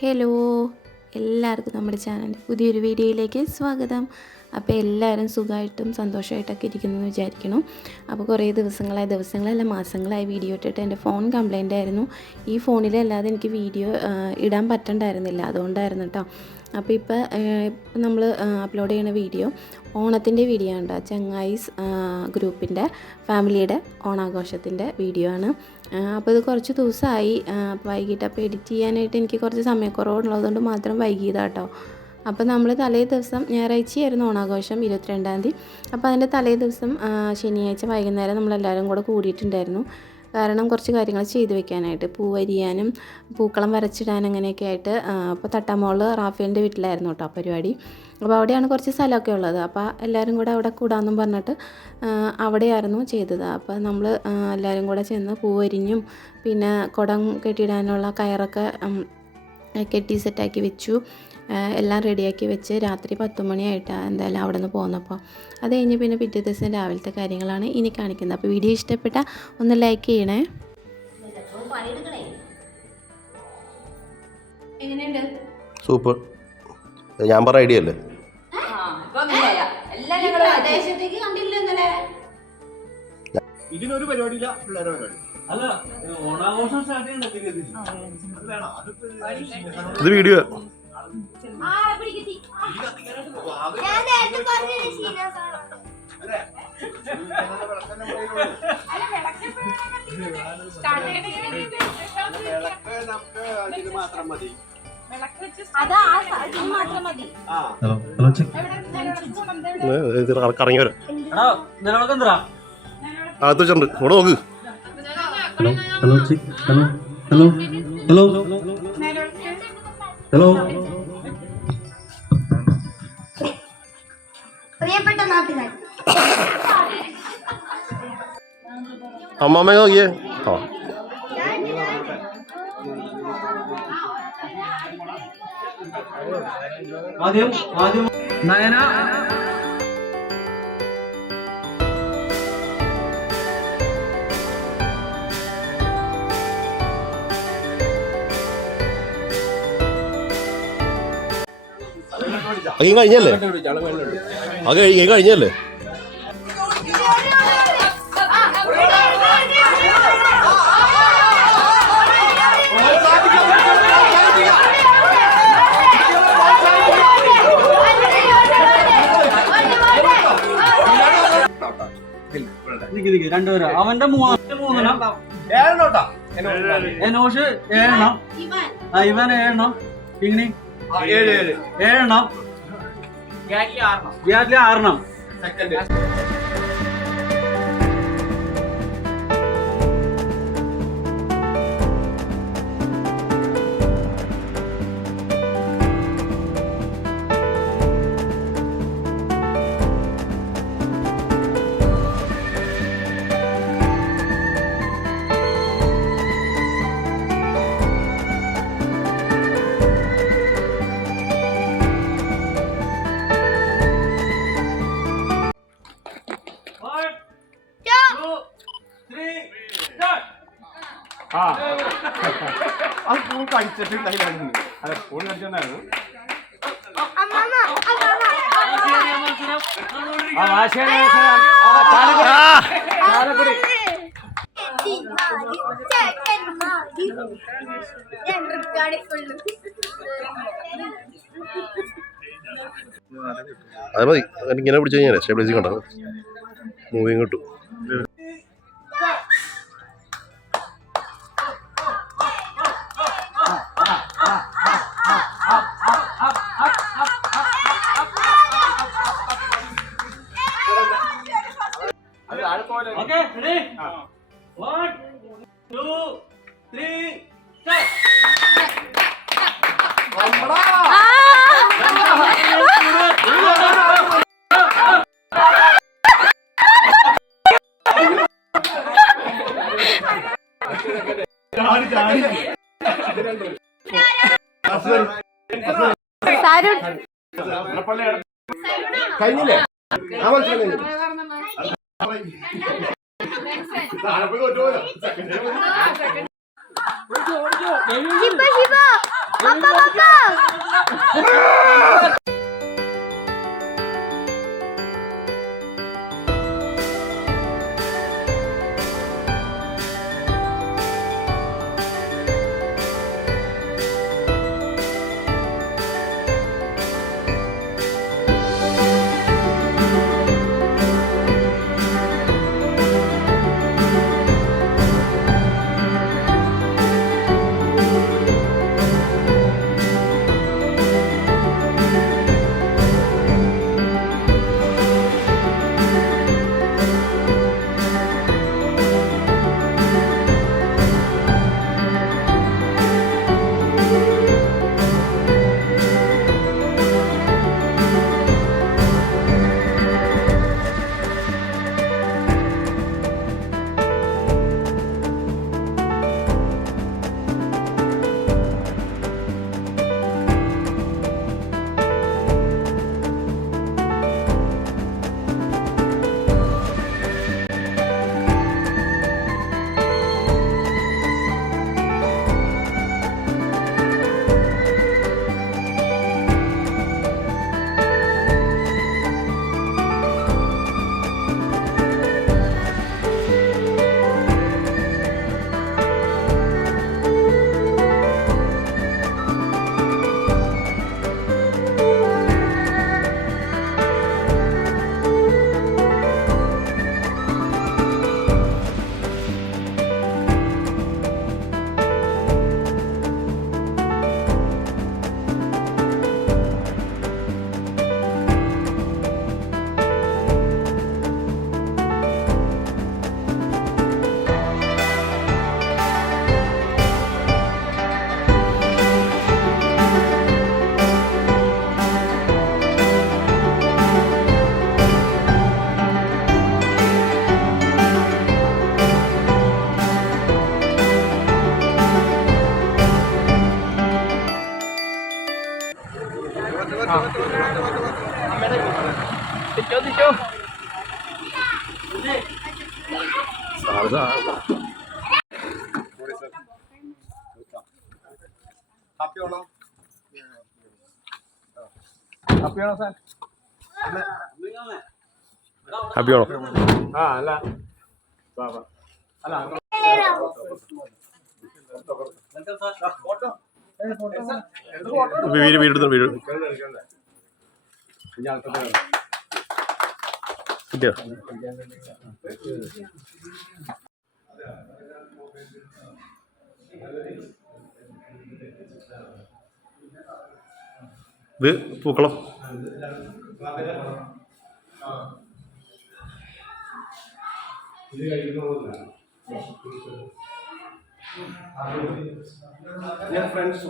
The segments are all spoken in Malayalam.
ഹലോ, എല്ലാവർക്കും നമ്മുടെ ചാനലിൻ്റെ പുതിയൊരു വീഡിയോയിലേക്ക് സ്വാഗതം. അപ്പോൾ എല്ലാവരും സുഖമായിട്ടും സന്തോഷമായിട്ടൊക്കെ ഇരിക്കുമെന്ന് വിചാരിക്കണം. അപ്പോൾ കുറേ ദിവസങ്ങളല്ല മാസങ്ങളായി വീഡിയോ ഇട്ടിട്ട് എൻ്റെ ഫോൺ കംപ്ലൈൻ്റ് ആയിരുന്നു. ഈ ഫോണിലല്ലാതെ എനിക്ക് വീഡിയോ ഇടാൻ പറ്റണ്ടായിരുന്നില്ല, അതുകൊണ്ടായിരുന്നു കേട്ടോ. അപ്പോൾ ഇപ്പോൾ നമ്മൾ അപ്ലോഡ് ചെയ്യുന്ന വീഡിയോ ഓണത്തിൻ്റെ വീഡിയോ ആണ്. ചങ്ങായിസ് ഗ്രൂപ്പിൻ്റെ ഫാമിലിയുടെ ഓണാഘോഷത്തിൻ്റെ വീഡിയോ ആണ്. അപ്പോൾ ഇത് കുറച്ച് ദിവസമായി വൈകിട്ട്. അപ്പോൾ എഡിറ്റ് ചെയ്യാനായിട്ട് എനിക്ക് കുറച്ച് സമയക്കുറവുള്ളതുകൊണ്ട് മാത്രം വൈകിയതാട്ടോ. അപ്പോൾ നമ്മൾ തലേ ദിവസം ഞായറാഴ്ചയായിരുന്നു ഓണാഘോഷം, 22-ാം തീയതി. അപ്പോൾ അതിൻ്റെ തലേ ദിവസം ശനിയാഴ്ച വൈകുന്നേരം നമ്മളെല്ലാവരും കൂടെ കൂടിയിട്ടുണ്ടായിരുന്നു. കാരണം കുറച്ച് കാര്യങ്ങൾ ചെയ്തു വെക്കാനായിട്ട്, പൂവരിയാനും പൂക്കളം വരച്ചിടാൻ അങ്ങനെയൊക്കെ ആയിട്ട്. അപ്പോൾ തട്ടാമോള് റാഫേലിൻ്റെ വീട്ടിലായിരുന്നു കേട്ടോ പരിപാടി. അപ്പോൾ അവിടെയാണ് കുറച്ച് സ്ഥലമൊക്കെ ഉള്ളത്. അപ്പോൾ എല്ലാവരും കൂടെ അവിടെ കൂടാമെന്നും പറഞ്ഞിട്ട് അവിടെയായിരുന്നു ചെയ്തത്. അപ്പോൾ നമ്മൾ എല്ലാവരും കൂടെ ചെന്ന് പൂവരിഞ്ഞും പിന്നെ കുടം കെട്ടിയിടാനുള്ള കയറൊക്കെ കെട്ടി സെറ്റാക്കി വെച്ചു. എല്ലാം റെഡിയാക്കി വെച്ച് രാത്രി 10 മണിയായിട്ടാണ് എന്തായാലും അവിടെ നിന്ന് പോകുന്നപ്പോൾ. അത് കഴിഞ്ഞ് പിന്നെ പിറ്റേ ദിവസം രാവിലത്തെ കാര്യങ്ങളാണ് ഇനി കാണിക്കുന്നത്. അപ്പോൾ വീഡിയോ ഇഷ്ടപ്പെട്ടാൽ ഒന്ന് ലൈക്ക് ചെയ്യണേ. എങ്ങനെയുണ്ട്? സൂപ്പർ. ഞാൻ പറ ഐഡിയ അല്ലേ? ഇതിനൊരു പരിപാടിയില്ല, പിള്ളേരെ പരിപാടി അല്ല. ഓണാഘോഷം സ്റ്റാർട്ട് ഇത് വീഡിയോ മാത്രം മതി. കറങ്ങി വരാം. അകത്ത് വെച്ചിട്ടുണ്ട്, ഇവിടെ നോക്ക്. Hello hello hello hello. പ്രിയപ്പെട്ട നാട്ടുകാർ, അമ്മാമ്മ നോക്കിയേ. ആ ആദ്യം നയന. അത് കഴിഞ്ഞല്ലേ? അത് കഴിഞ്ഞല്ലേ? രണ്ടുപേരും അവന്റെ മൂന്നെണ്ണം, എനോഷ് 7 ഇവൻ 7 പിങ്ങിണി 7 ഗ്യാറ്റ്ലി 6 സെക്കൻഡ്. അത് ഫുൾ കഴിച്ചിട്ടുണ്ടായിരുന്നു. അതെ, ഫുൾ കഴിച്ചിട്ടുണ്ടായിരുന്നു. അത് മതി. ഇങ്ങനെ പിടിച്ചു കഴിഞ്ഞാൽ സ്റ്റെബിലൈസിങ് ഉണ്ടോ, മൂവിങ് കിട്ടും. Okay, ready? 1, 2, 3, start. കഴിഞ്ഞില്ലേ? ആ മനസ്സിലായി. ഷിബ ഹാപ്പിയാണോ ഹാപ്പിയാണോ സാർ ഹാപ്പിയാണോ? ആ അല്ല അല്ല വീട് കിട്ടിയോ? ഇത് പൂക്കളം. ഫ്രണ്ട്സ്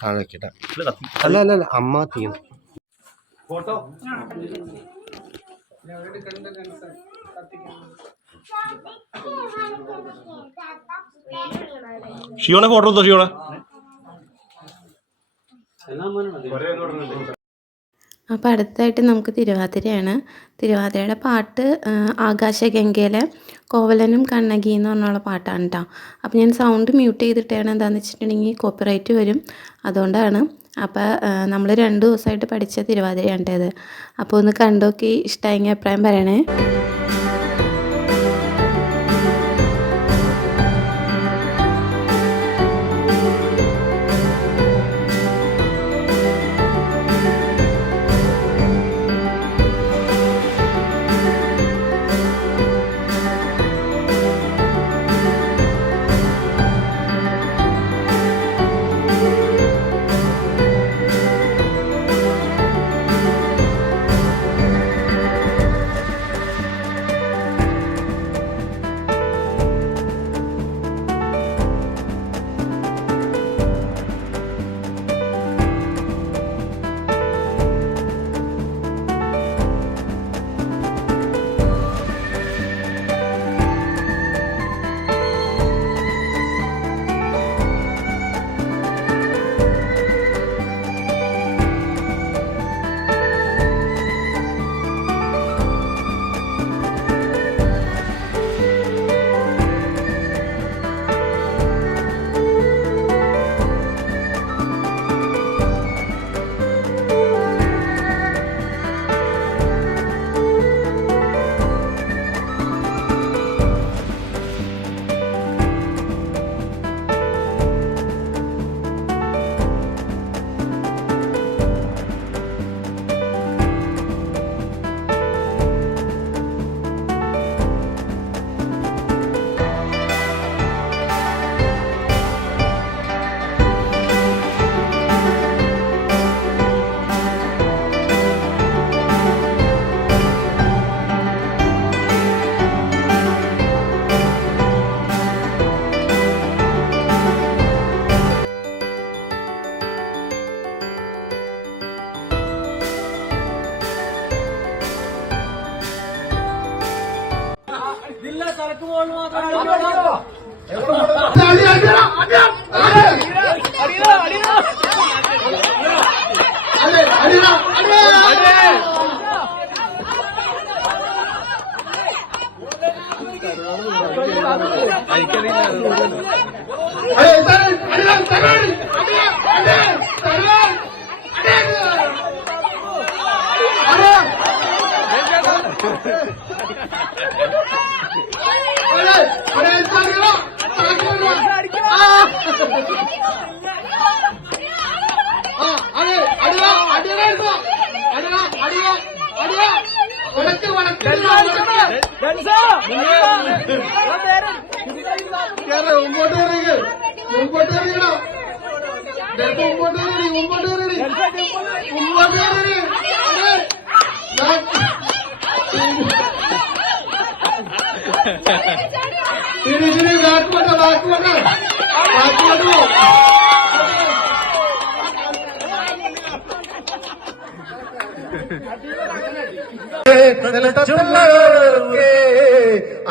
താഴെ വെക്കട്ടെ. അല്ല അല്ല അല്ല അമ്മ തീയും. ഫോട്ടോ ഷിയോണെ ഫോട്ടോ എടുത്തോ. ഷിയോണെ അപ്പോൾ അടുത്തായിട്ട് നമുക്ക് തിരുവാതിരയാണ്. തിരുവാതിരയുടെ പാട്ട് ആകാശഗംഗയിലെ കോവലനും കണ്ണകി എന്ന് പറഞ്ഞുള്ള പാട്ടാണ് കേട്ടോ. അപ്പോൾ ഞാൻ സൗണ്ട് മ്യൂട്ട് ചെയ്തിട്ടാണ്, എന്താണെന്ന് വെച്ചിട്ടുണ്ടെങ്കിൽ കോപ്പിറൈറ്റ് വരും, അതുകൊണ്ടാണ്. അപ്പോൾ നമ്മൾ 2 ദിവസമായിട്ട് പഠിച്ച തിരുവാതിരയാണ് ഇത്. അപ്പോൾ ഒന്ന് കണ്ടോക്കി ഇഷ്ടമായെങ്കിൽ അഭിപ്രായം പറയണേ.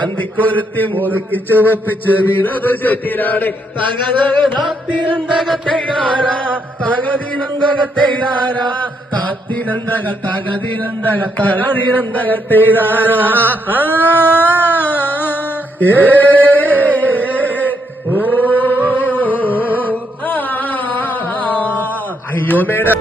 അന്തിക്കൊരുത്തി മുറുക്കി ചുവപ്പിച്ച് വിനത് ചെട്ടിനാടെ തകതകത്തിനന്തകത്തൈരാര തകതിനന്തകത്തൈരാര താത്തിനന്തക തകതിനന്തക തകതിനന്തകത്തൈരാര അയ്യോ മേഡം.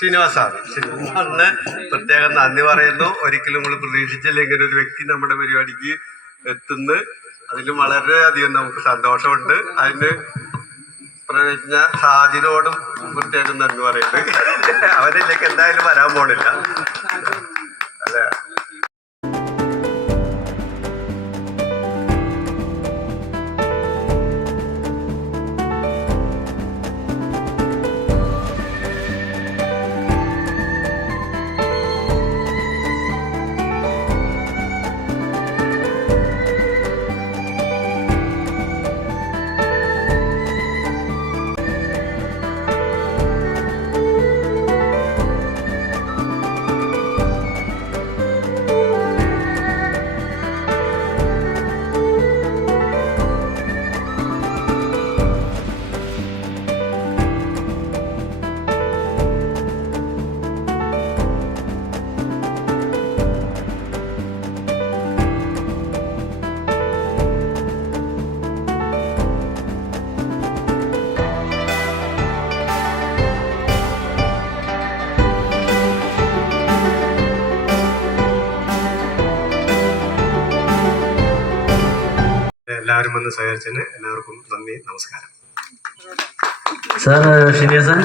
ശ്രീനിവാസാണ് പ്രത്യേകം നന്ദി പറയുന്നു. ഒരിക്കലും നമ്മൾ പ്രതീക്ഷിച്ചില്ല ഇങ്ങനെ ഒരു വ്യക്തി നമ്മുടെ പരിപാടിക്ക് എത്തുന്നു. അതിലും വളരെയധികം നമുക്ക് സന്തോഷമുണ്ട്. അതിന് പ്രവചന ഹാജിനോടും പ്രത്യേകം നന്ദി പറയുന്നത്. അവരിലേക്ക് എന്തായാലും വരാൻ പോണില്ല അല്ലേ. എല്ലാവരും വന്ന് സഹകരിച്ചതിന് എല്ലാവർക്കും നന്ദി, നമസ്കാരം. Sir, Shinya sir,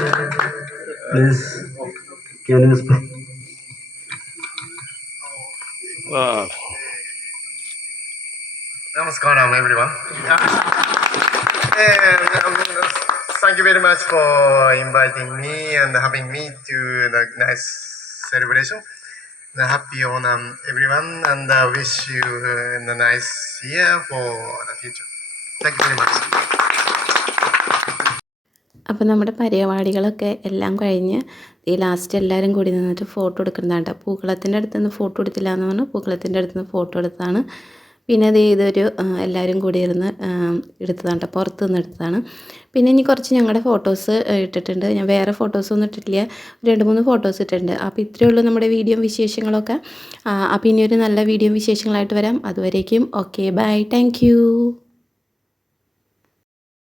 please, can you speak? Namaskaram everyone. Thank you very much for inviting me and having me to the nice celebration. Happy Onam everyone, and wish you a nice year for the future. Thank you very much. അപ്പോൾ നമ്മുടെ പരിപാടികളൊക്കെ എല്ലാം കഴിഞ്ഞ് ഈ ലാസ്റ്റ് എല്ലാവരും കൂടി നിന്നിട്ട് ഫോട്ടോ എടുക്കുന്നതാണ്. പൂക്കളത്തിൻ്റെ അടുത്ത് നിന്ന് ഫോട്ടോ എടുത്തില്ല എന്ന് പറഞ്ഞു പൂക്കളത്തിൻ്റെ അടുത്ത് നിന്ന് ഫോട്ടോ എടുത്താണ്. പിന്നെ അത് ഇതൊരു എല്ലാവരും കൂടി ഇരുന്ന് എടുത്തതാണ്, പുറത്ത് നിന്ന് എടുത്തതാണ്. പിന്നെ ഇനി കുറച്ച് ഞങ്ങളുടെ ഫോട്ടോസ് ഇട്ടിട്ടുണ്ട്. ഞാൻ വേറെ ഫോട്ടോസൊന്നും ഇട്ടിട്ടില്ല, 2-3 ഫോട്ടോസ് ഇട്ടിട്ടുണ്ട്. അപ്പോൾ ഇത്രയേ ഉള്ളൂ നമ്മുടെ വീഡിയോ വിശേഷങ്ങളൊക്കെ. അപ്പോൾ ഇനിയൊരു നല്ല വീഡിയോ വിശേഷങ്ങളായിട്ട് വരാം. അതുവരേക്കും ഓക്കെ, ബൈ, താങ്ക് യു.